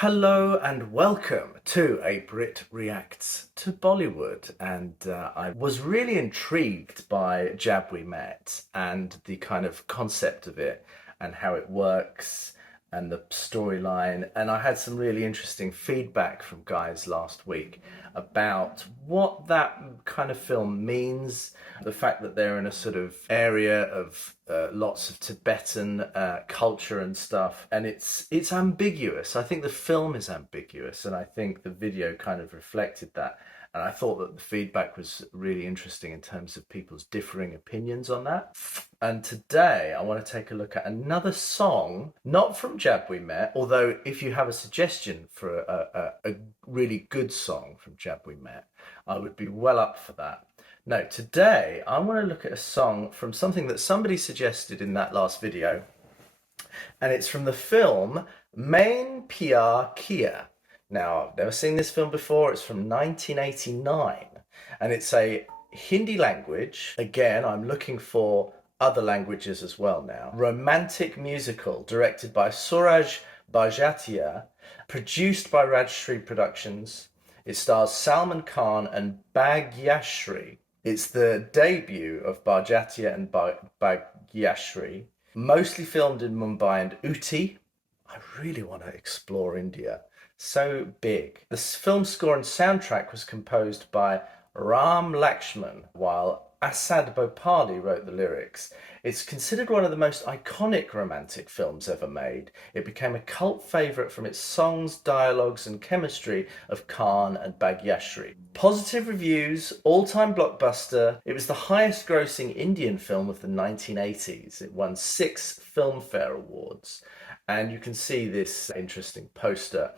Hello and welcome to A Brit Reacts to Bollywood. And I was really intrigued by Jab We Met and the kind of concept of it and how it works and the storyline. And I had some really interesting feedback from guys last week about what that kind of film means, the fact that they're in a sort of area of lots of Tibetan culture and stuff, and it's ambiguous. I think the film is ambiguous, and I think the video kind of reflected that. And I thought that the feedback was really interesting in terms of people's differing opinions on that. And today I want to take a look at another song, not from Jab We Met, although if you have a suggestion for a really good song from Jab We Met, I would be well up for that. No, today I want to look at a song from something that somebody suggested in that last video, and it's from the film Main Pyar Kiya. Now, I've never seen this film before. It's from 1989, and it's a Hindi language. Again, I'm looking for other languages as well now. Romantic musical directed by Suraj Bhajatia, produced by Rajshri Productions. It stars Salman Khan and Bhagyashree. It's the debut of Bhajatia and Bhagyashree. Mostly filmed in Mumbai and Uti. I really want to explore India. So big. The film score and soundtrack was composed by Ram Lakshman, while Asad Bhopali wrote the lyrics. It's considered one of the most iconic romantic films ever made. It became a cult favourite from its songs, dialogues and chemistry of Khan and Bhagyashree. Positive reviews, all-time blockbuster. It was the highest grossing Indian film of the 1980s. It won 6 Filmfare Awards. And you can see this interesting poster.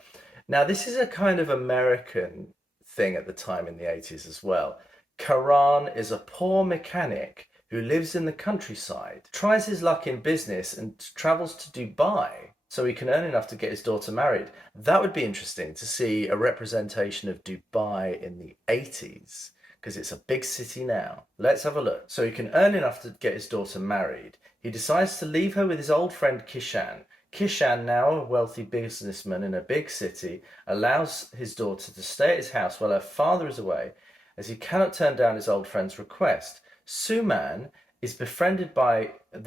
Now, this is a kind of American thing at the time in the 80s as well. Karan is a poor mechanic who lives in the countryside, tries his luck in business and travels to Dubai so he can earn enough to get his daughter married. That would be interesting to see a representation of Dubai in the 80s, because it's a big city now. Let's have a look. So he can earn enough to get his daughter married. He decides to leave her with his old friend Kishan. Kishan, now a wealthy businessman in a big city, allows his daughter to stay at his house while her father is away, as he cannot turn down his old friend's request. The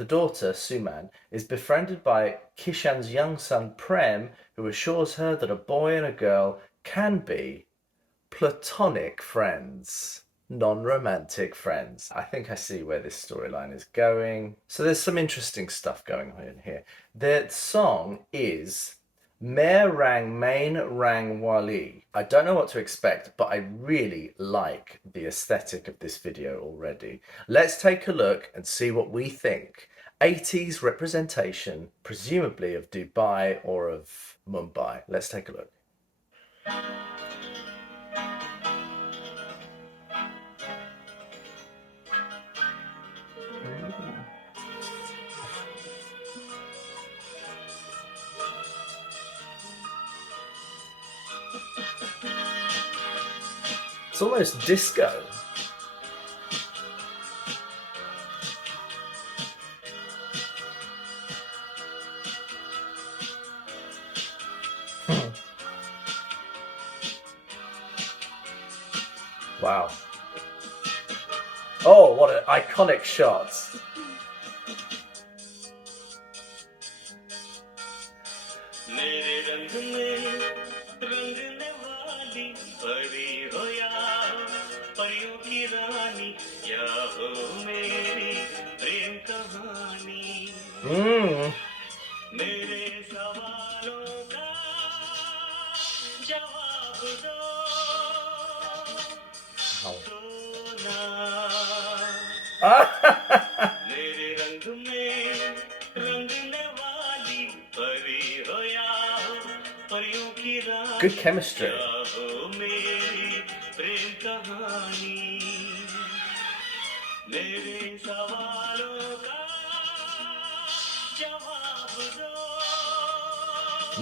daughter, Suman, is befriended by Kishan's young son, Prem, who assures her that a boy and a girl can be platonic friends. Non-romantic friends. I think I see where this storyline is going. So there's some interesting stuff going on in here. The song is Main Rangne Wali. I don't know what to expect, but I really like the aesthetic of this video already. Let's take a look and see what we think. 80s representation, presumably of Dubai or of Mumbai. Let's take a look. It's almost disco. Wow. Oh, what an iconic shot. Good chemistry.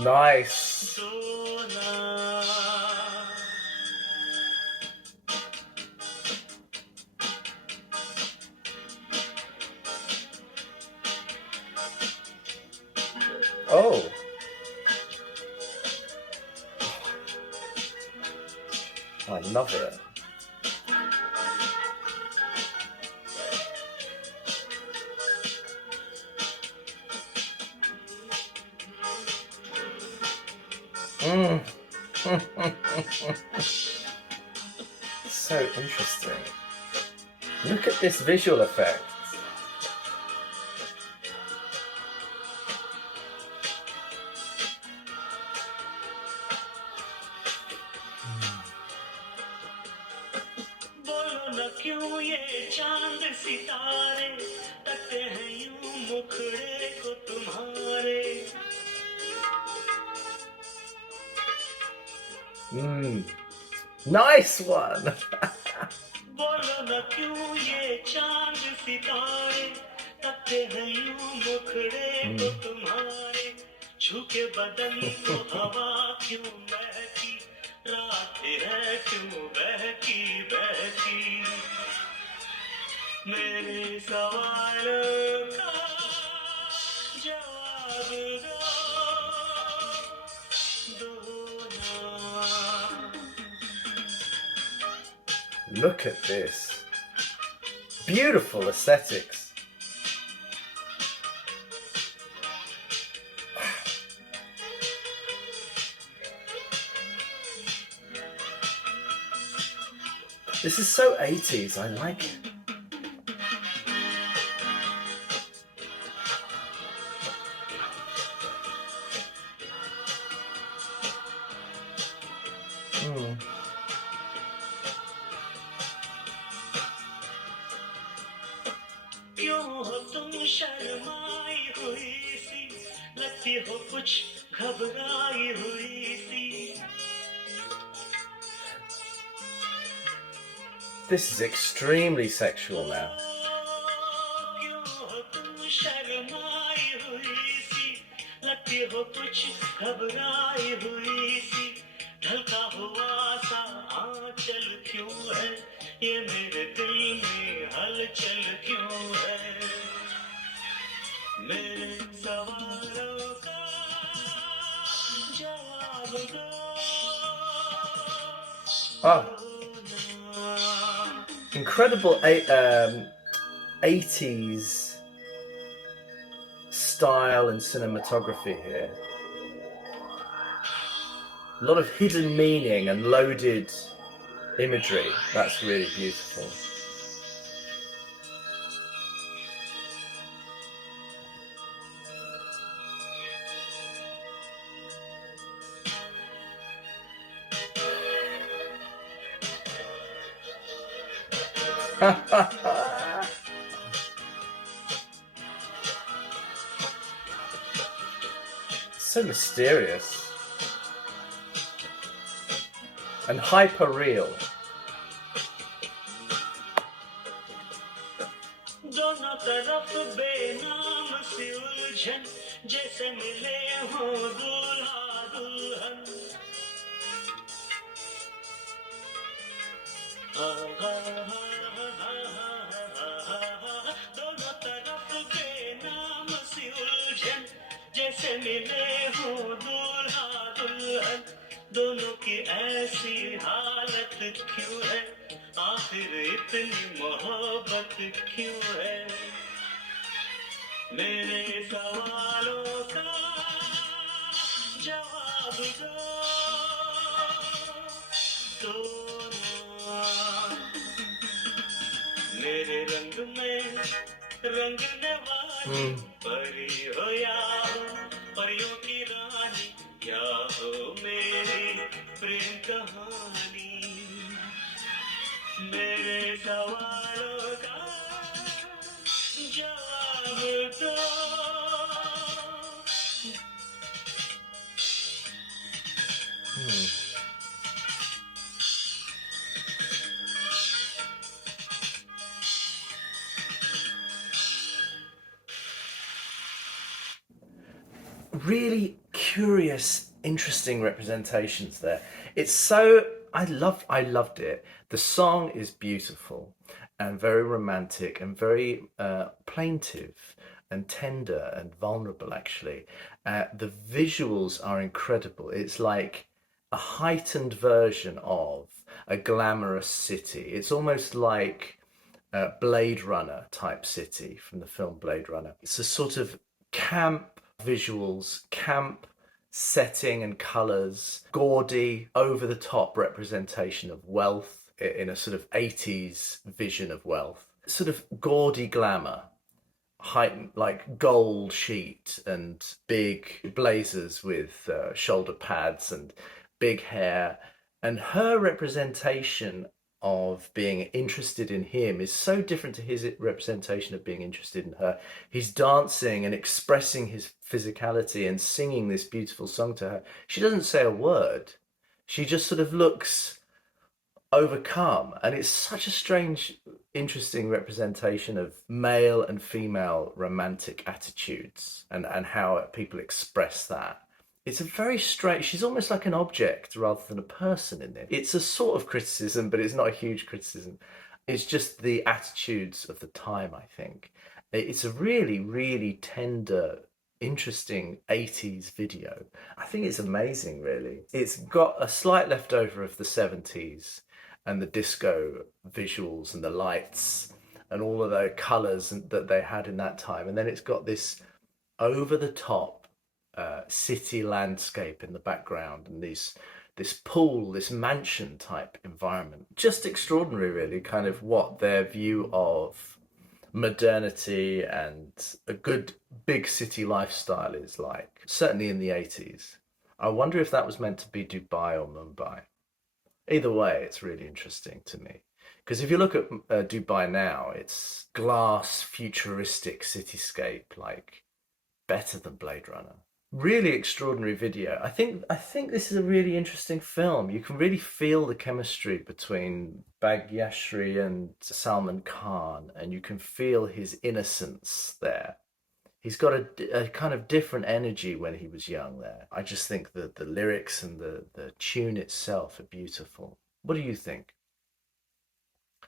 Nice. Oh. I love it. So interesting. Look at this visual effect. Nice one. Look at this. Beautiful aesthetics. This is so 80s, I like it. This is extremely sexual now. Oh, incredible 80s style and cinematography here. A lot of hidden meaning and loaded imagery. That's really beautiful. So mysterious and hyper real. दोनों की ऐसी हालत क्यों है आखिर इतनी मोहब्बत क्यों है मेरे सवालों का जवाब दो मेरे रंग में रंगने वाली परी हो या परियों की रानी क्या हो मेरी प्रेम कहानी मेरे सवालों का जवाब दो Really curious, interesting representations there. It's so I loved it. The song is beautiful and very romantic and very plaintive and tender and vulnerable actually. The visuals are incredible. It's like a heightened version of a glamorous city. It's almost like a Blade Runner type city from the film Blade Runner. It's a sort of camp visuals, camp setting and colours, gaudy, over the top representation of wealth in a sort of 80s vision of wealth, sort of gaudy glamour, heightened like gold sheet and big blazers with shoulder pads and big hair. And her representation of being interested in him is so different to his representation of being interested in her. He's dancing and expressing his physicality and singing this beautiful song to her. She doesn't say a word. She just sort of looks overcome, and it's such a strange, interesting representation of male and female romantic attitudes and how people express that. It's a very strange, she's almost like an object rather than a person in it. It's a sort of criticism, but it's not a huge criticism. It's just the attitudes of the time, I think. It's a really, really tender, interesting 80s video. I think it's amazing, really. It's got a slight leftover of the 70s and the disco visuals and the lights and all of the colours that they had in that time. And then it's got this over-the-top city landscape in the background and this pool, this mansion type environment. Just extraordinary, really, kind of what their view of modernity and a good big city lifestyle is like, certainly in the 80s. I wonder if that was meant to be Dubai or Mumbai. Either way, it's really interesting to me. Because if you look at Dubai now, it's glass, futuristic cityscape, like better than Blade Runner. Really extraordinary video. I think this is a really interesting film. You can really feel the chemistry between Bhagyashree and Salman Khan, and you can feel his innocence there. He's got a kind of different energy when he was young there. I just think that the lyrics and the tune itself are beautiful. What do you think?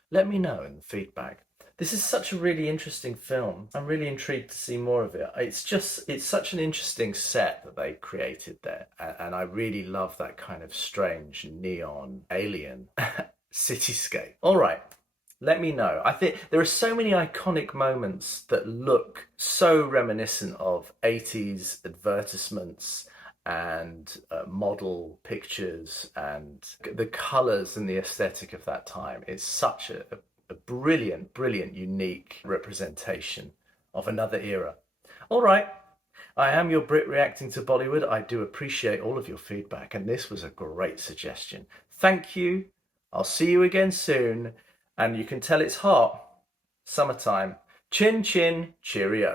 Let me know in the feedback. This is such a really interesting film. I'm really intrigued to see more of it. It's such an interesting set that they created there. And I really love that kind of strange neon alien cityscape. All right. Let me know. I think there are so many iconic moments that look so reminiscent of 80s advertisements and model pictures, and the colours and the aesthetic of that time. It's such a brilliant, brilliant, unique representation of another era. All right. I am your Brit reacting to Bollywood. I do appreciate all of your feedback, and this was a great suggestion. Thank you. I'll see you again soon. And you can tell it's hot. Summertime. Chin chin, cheerio.